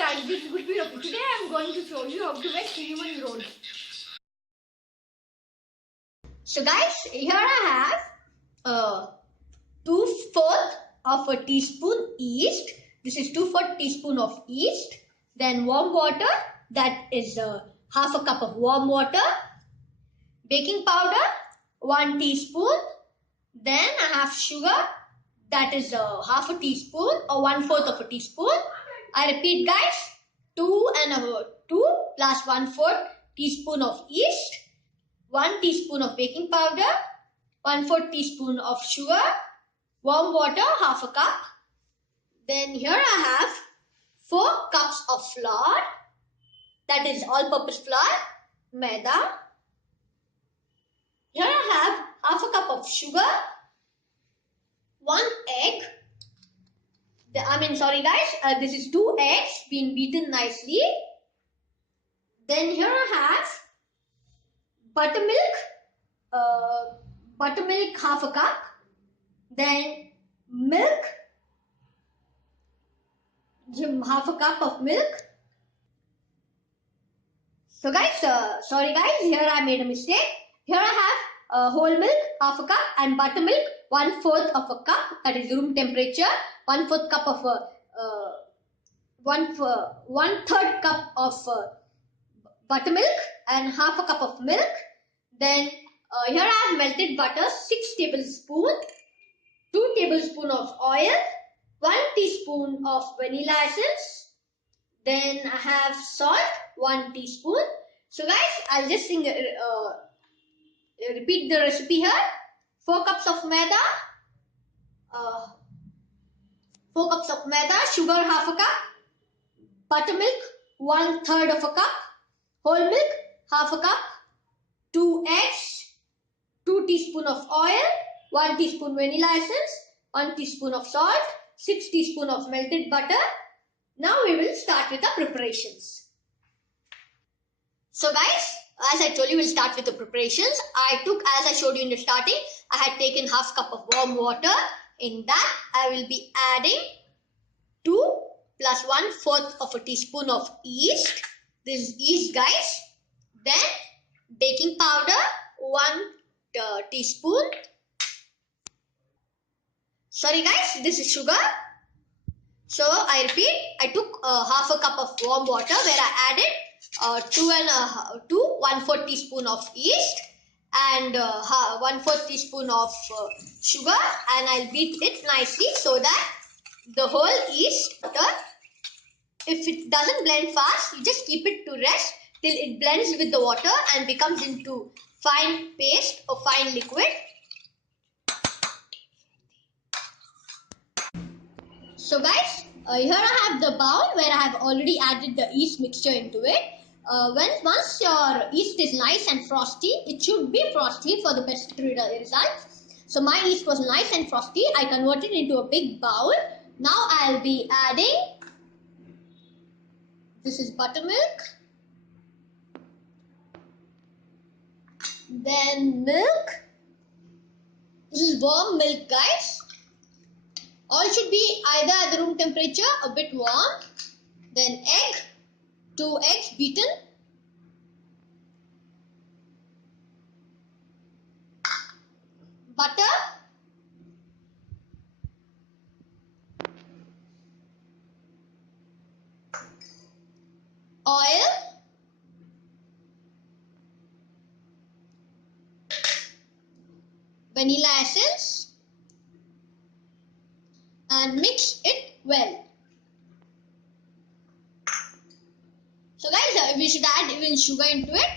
guys, this is Gurpreet Rafi. Today I am going to show you how to make cinnamon rolls. So guys, here I have 2/4 of a teaspoon yeast. This is 2/4 teaspoon of yeast. Then warm water, that is half a cup of warm water. Baking powder, 1 teaspoon. Then I have sugar, that is half a teaspoon or 1/4 of a teaspoon. I repeat guys, 2 plus 1/4 teaspoon of yeast, 1 teaspoon of baking powder, 1/4 teaspoon of sugar, warm water, half a cup. Then here I have 4 cups of flour, that is all-purpose flour, maida. Here I have half a cup of sugar, 1 egg. This is 2 eggs being beaten nicely. Then here I have buttermilk, half a cup. Then milk, half a cup of milk. So guys, here I made a mistake. Here I have whole milk, half a cup, and buttermilk, 1/4 of a cup, that is room temperature. 1/4 cup of 1/3 cup of buttermilk and half a cup of milk. Then here I have melted butter, 6 tablespoons, 2 tablespoons of oil, 1 teaspoon of vanilla essence. Then I have salt, 1 teaspoon. So guys, I'll just repeat the recipe here. 4 cups of maida, 4 cups of maida, sugar half a cup, buttermilk 1/3 of a cup, whole milk half a cup, 2 eggs, 2 teaspoons of oil, 1 teaspoon vanilla essence, 1 teaspoon of salt, 6 teaspoons of melted butter. Now we will start with the preparations. So guys, as I told you, we'll start with the preparations. As I showed you in the starting, I had taken half cup of warm water. In that, I will be adding 2 plus 1/4 of a teaspoon of yeast. This is yeast, guys. Then baking powder, 1 teaspoon. Sorry guys, this is sugar. So I repeat, I took half a cup of warm water where I added 1/4 teaspoon of yeast and 1/4 teaspoon of sugar, and I'll beat it nicely so that the whole yeast butter, if it doesn't blend fast, you just keep it to rest till it blends with the water and becomes into fine paste or fine liquid. So guys, here I have the bowl where I have already added the yeast mixture into it. Once your yeast is nice and frosty, it should be frosty for the best results. So my yeast was nice and frosty. I converted it into a big bowl. Now I'll be adding, this is buttermilk, then milk. This is warm milk, guys. All should be either at the room temperature, a bit warm. Then egg, 2 eggs beaten. Butter. Oil. Vanilla essence. And mix it well. So guys, we should add even sugar into it,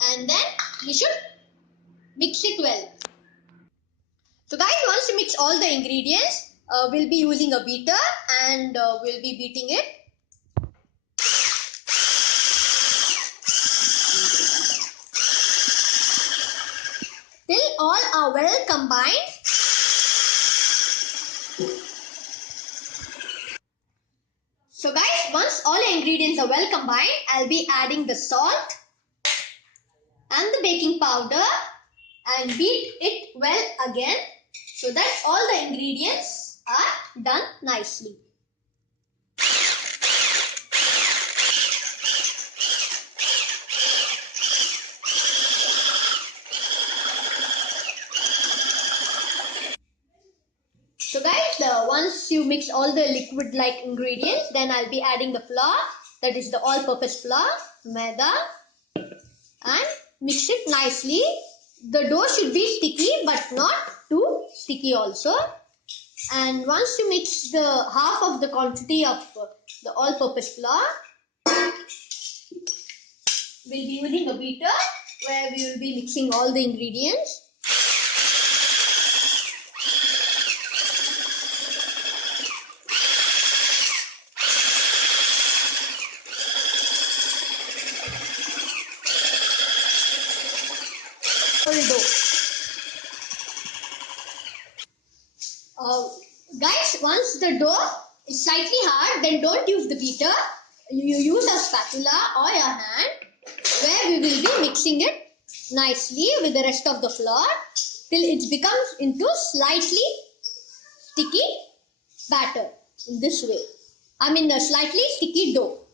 and then we should mix it well. So guys, once you mix all the ingredients, we'll be using a beater and we'll be beating it. Till all are well combined. So guys, once all the ingredients are well combined, I'll be adding the salt and the baking powder and beat it well again so that all the ingredients are done nicely. once you mix all the liquid like ingredients, then I'll be adding the flour, that is the all-purpose flour, maida, and mix it nicely. The dough should be sticky but not too sticky also. And once you mix the half of the quantity of the all-purpose flour, we'll be using a beater where we will be mixing all the ingredients. Dough. Guys, once the dough is slightly hard, then don't use the beater. You use a spatula or your hand, where we will be mixing it nicely with the rest of the flour till it becomes into slightly sticky batter in this way. I mean a slightly sticky dough.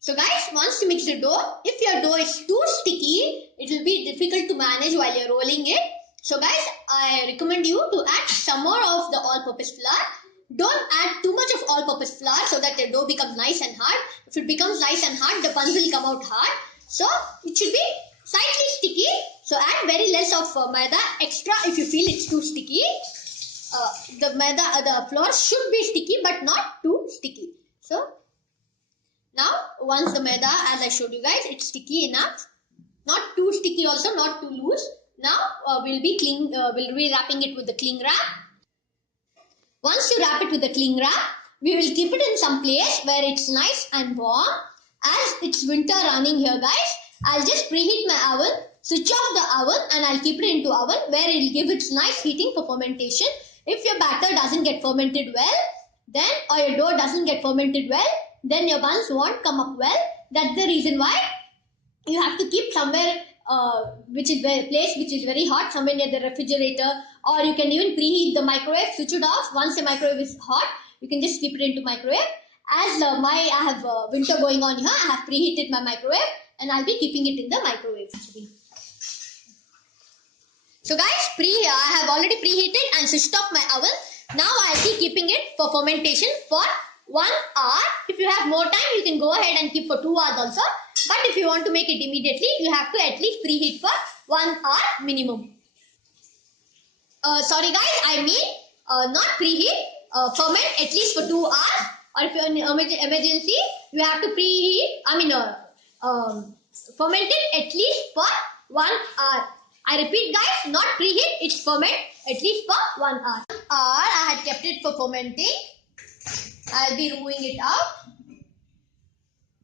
So guys, once you mix the dough, if your dough is too sticky, it will be difficult to manage while you're rolling it. So guys, I recommend you to add some more of the all-purpose flour. Don't add too much of all-purpose flour so that the dough becomes nice and hard. If it becomes nice and hard, the buns will come out hard. So it should be slightly sticky. So add very less of maida extra if you feel it's too sticky. The flour should be sticky but not too sticky. So now, once the maida, as I showed you guys, it's sticky enough. Not too sticky also, not too loose. Now, we'll be wrapping it with the cling wrap. Once you wrap it with the cling wrap, we will keep it in some place where it's nice and warm. As it's winter running here, guys, I'll just preheat my oven, switch off the oven, and I'll keep it into oven where it'll give its nice heating for fermentation. If your batter doesn't get fermented well, or your dough doesn't get fermented well, then your buns won't come up well. That's the reason why you have to keep somewhere place which is very hot, somewhere near the refrigerator, or you can even preheat the microwave, switch it off. Once the microwave is hot, you can just keep it into microwave. As I have winter going on here, I have preheated my microwave and I'll be keeping it in the microwave. So guys, I have already preheated and switched off my oven. Now I'll be keeping it for fermentation for 1 hour. If you have more time, you can go ahead and keep for 2 hours also. But if you want to make it immediately, you have to at least preheat for 1 hour minimum. Sorry guys, I mean not preheat, ferment at least for 2 hours. Or if you're in emergency, you have to ferment it at least for 1 hour. I repeat guys, not preheat, it's ferment at least for 1 hour. I had kept it for fermenting. I'll be removing it out.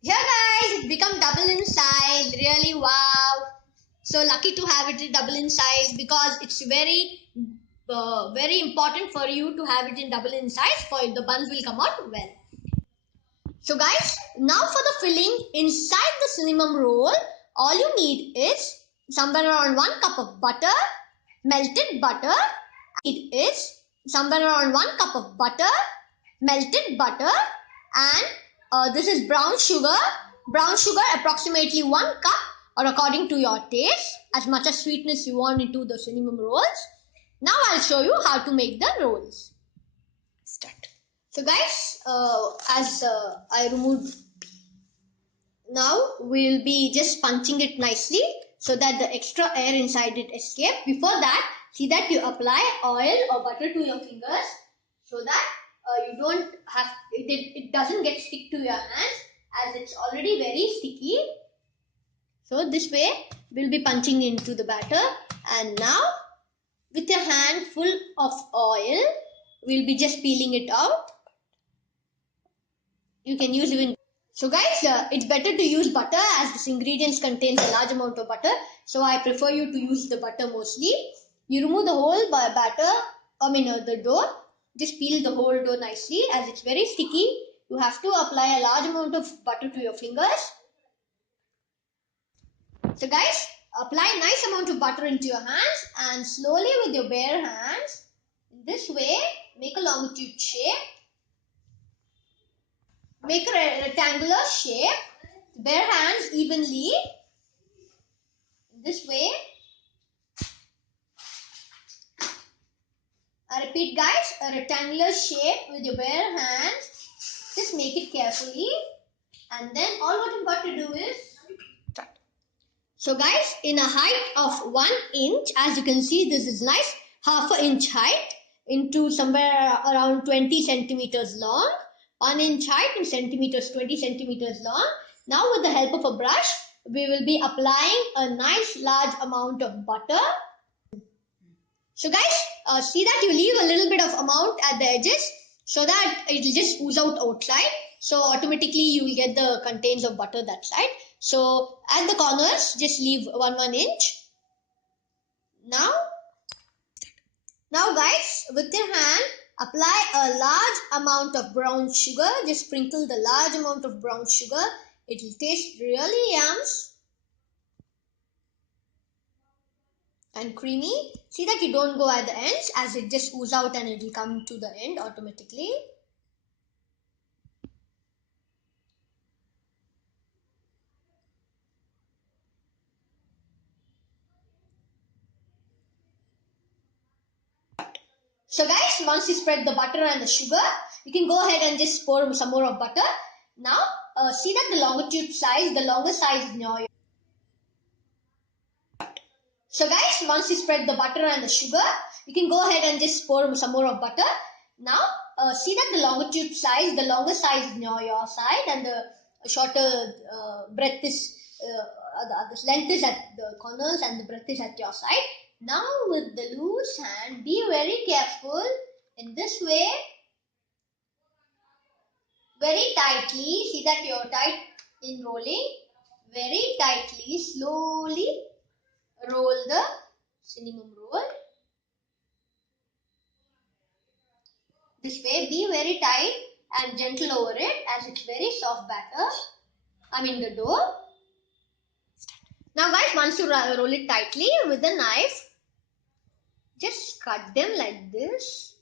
Here guys, it become double in size. Really wow. So lucky to have it double in size, because it's very important for you to have it in double in size, for the buns will come out well. So guys, now for the filling inside the cinnamon roll, all you need is somewhere around 1 cup of butter, melted butter. It is somewhere around 1 cup of butter, melted butter, and this is brown sugar. Brown sugar approximately 1 cup, or according to your taste, as much as sweetness you want into the cinnamon rolls. Now I'll show you how to make the rolls. Start. So guys, I removed, now we'll be just punching it nicely so that the extra air inside it escape. Before that, see that you apply oil or butter to your fingers so that you don't have it doesn't get stick to your hands, as it's already very sticky. So this way we'll be punching into the batter, and now with a hand full of oil we'll be just peeling it out. You can use even. So guys, it's better to use butter as this ingredients contains a large amount of butter. So I prefer you to use the butter mostly. You remove the whole the dough. Just peel the whole dough nicely, as it's very sticky. You have to apply a large amount of butter to your fingers. So guys, apply a nice amount of butter into your hands, and slowly with your bare hands, in this way, make a longitude shape. Make a rectangular shape. Bare hands evenly. In this way, I repeat guys, a rectangular shape with your bare hands. Just make it carefully. And then all what you've got to do is start. So guys, in a height of 1 inch, as you can see, this is nice, half an inch height into somewhere around 20 centimeters long. 1 inch height in centimeters, 20 centimeters long. Now with the help of a brush, we will be applying a nice large amount of butter. So guys, see that you leave a little bit of amount at the edges so that it will just ooze out outside. So automatically you will get the contains of butter that side. So at the corners, just leave 1 inch. Now guys, with your hand, apply a large amount of brown sugar. Just sprinkle the large amount of brown sugar. It will taste really yums and creamy. See that you don't go at the ends, as it just ooze out and it will come to the end automatically. So guys, once you spread the butter and the sugar, you can go ahead and just pour some more of butter. Now, see that the longitude size, the longer size is now. So guys, once you spread the butter and the sugar, you can go ahead and just pour some more of butter. Now, see that the longitude size, the longer size is now your side, and the shorter breadth is, the length is at the corners and the breadth is at your side. Now with the loose hand, be very careful in this way, very tightly. See that you're tight in rolling. Very tightly, slowly roll the cinnamon roll. This way, be very tight and gentle over it, as it's very soft batter. The dough. Now guys, once you roll it tightly with a knife, just cut them like this,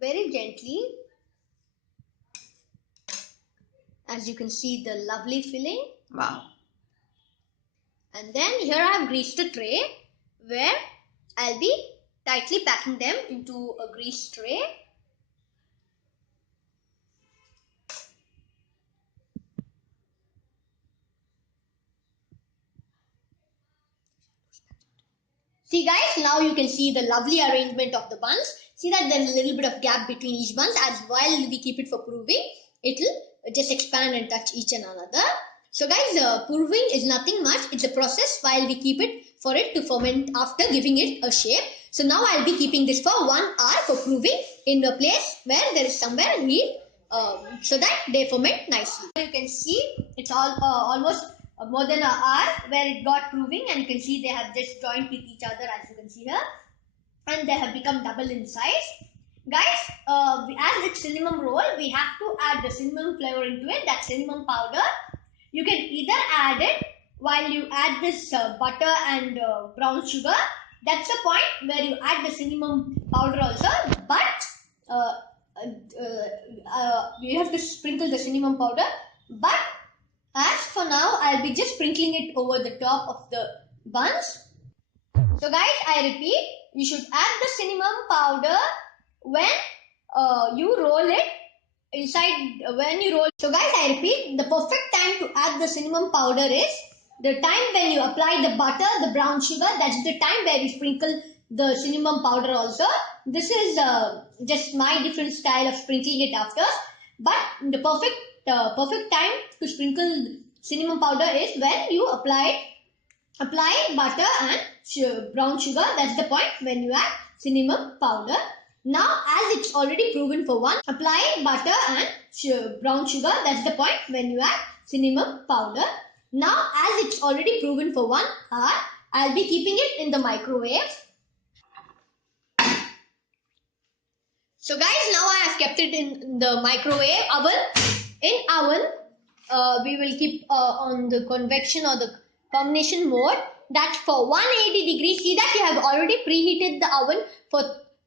very gently. As you can see, the lovely filling. Wow. And then here I have greased a tray where I'll be tightly packing them into a greased tray. See guys, now you can see the lovely arrangement of the buns. See that there's a little bit of gap between each buns, as while we keep it for proving, it will just expand and touch each and another. So guys, proving is nothing much. It's a process while we keep it for it to ferment after giving it a shape. So now I'll be keeping this for 1 hour for proving in a place where there is somewhere heat, so that they ferment nicely. You can see it's all almost more than an hour where it got proving, and you can see they have just joined with each other, as you can see here, and they have become double in size. Guys, as it's cinnamon roll, we have to add the cinnamon flavor into it, that cinnamon powder. You can either add it while you add this butter and brown sugar. That's the point where you add the cinnamon powder also, but you have to sprinkle the cinnamon powder. But as for now, I'll be just sprinkling it over the top of the buns. So guys, I repeat, you should add the cinnamon powder when you roll it inside, when you roll. So guys, I repeat, the perfect time to add the cinnamon powder is the time when you apply the butter, the brown sugar. That's the time where you sprinkle the cinnamon powder also. This is just my different style of sprinkling it after. But the perfect time to sprinkle cinnamon powder is when you apply butter and brown sugar. That's the point when you add cinnamon powder. Now, as it's already proven for 1, apply butter and brown sugar. That's the point when you add cinnamon powder. Now, as it's already proven for 1 hour, I'll be keeping it in the microwave. So guys, now I have kept it in the microwave oven. In oven, we will keep on the convection or the combination mode. That's for 180 degrees. See that you have already preheated the oven for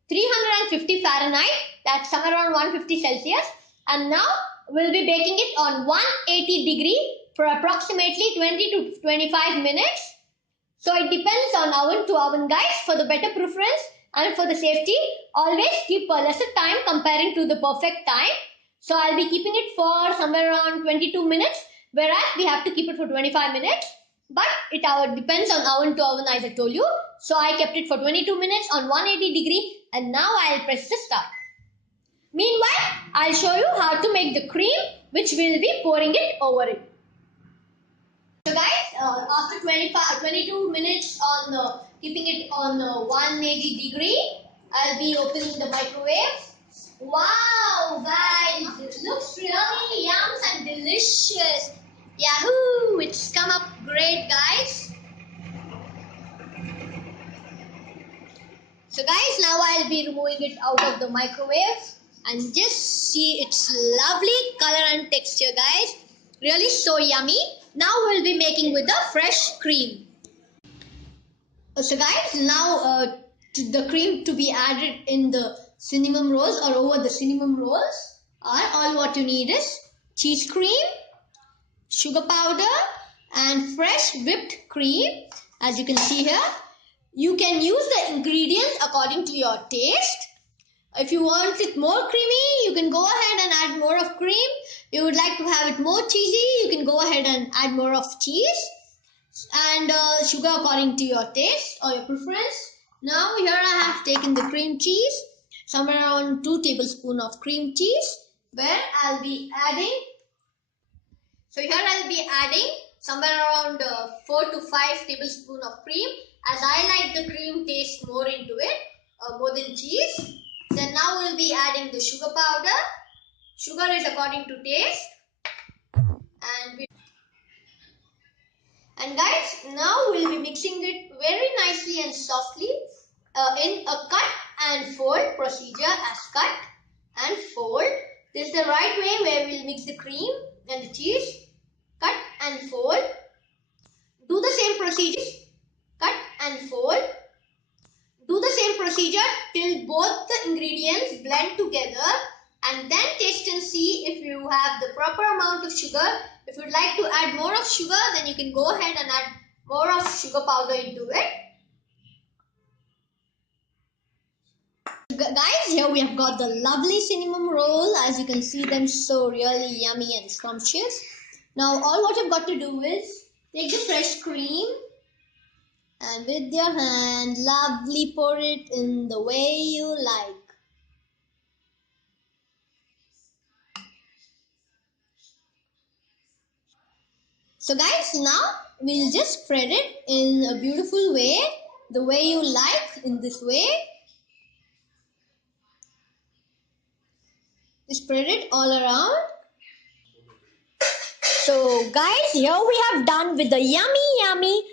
350 Fahrenheit. That's somewhere around 150 Celsius. And now we'll be baking it on 180 degree for approximately 20 to 25 minutes. So it depends on oven to oven, guys. For the better preference, And for the safety, always keep a lesser time comparing to the perfect time. So I'll be keeping it for somewhere around 22 minutes, whereas we have to keep it for 25 minutes. But it depends on oven to oven, as I told you. So I kept it for 22 minutes on 180 degree, and now I'll press the start. Meanwhile, I'll show you how to make the cream, which we'll be pouring it over it. So guys, after 22 minutes on keeping it on 180 degree, I'll be opening the microwave. Wow, guys, it looks really yum and delicious. Yahoo! It's come up great, guys. So guys, now I'll be removing it out of the microwave and just see its lovely color and texture, guys. Really so yummy. Now we'll be making with the fresh cream. So guys, now the cream to be added in the cinnamon rolls or over the cinnamon rolls are all what you need is cheese cream, sugar powder and fresh whipped cream. As you can see here, you can use the ingredients according to your taste. If you want it more creamy, you can go ahead and add more of cream. You would like to have it more cheesy, you can go ahead and add more of cheese and sugar according to your taste or your preference. Now here I have taken the cream cheese, somewhere around 2 tablespoons of cream cheese, where I'll be adding. So here I'll be adding somewhere around 4 to 5 tablespoons of cream, as I like the cream taste more into it, more than cheese. Then now we'll be adding the sugar powder. Sugar is according to taste. And guys, now we'll be mixing it very nicely and softly in a cut and fold procedure, as cut and fold. This is the right way where we'll mix the cream and the cheese. Cut and fold. Do the same procedure. Cut and fold. Do the same procedure till both the ingredients blend together, and then taste and see if you have the proper amount of sugar. If you'd like to add more of sugar, then you can go ahead and add more of sugar powder into it. Guys, here we have got the lovely cinnamon roll. As you can see them, so really yummy and scrumptious. Now all what you've got to do is take the fresh cream and with your hand lovely pour it in the way you like. So guys, now we'll just spread it in a beautiful way, the way you like, in this way. Spread it all around. So guys, here we have done with the yummy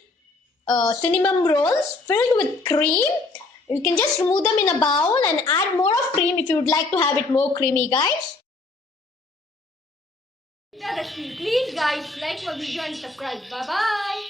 cinnamon rolls filled with cream. You can just remove them in a bowl and add more of cream if you would like to have it more creamy, guys. Please guys, like my video and subscribe. Bye bye.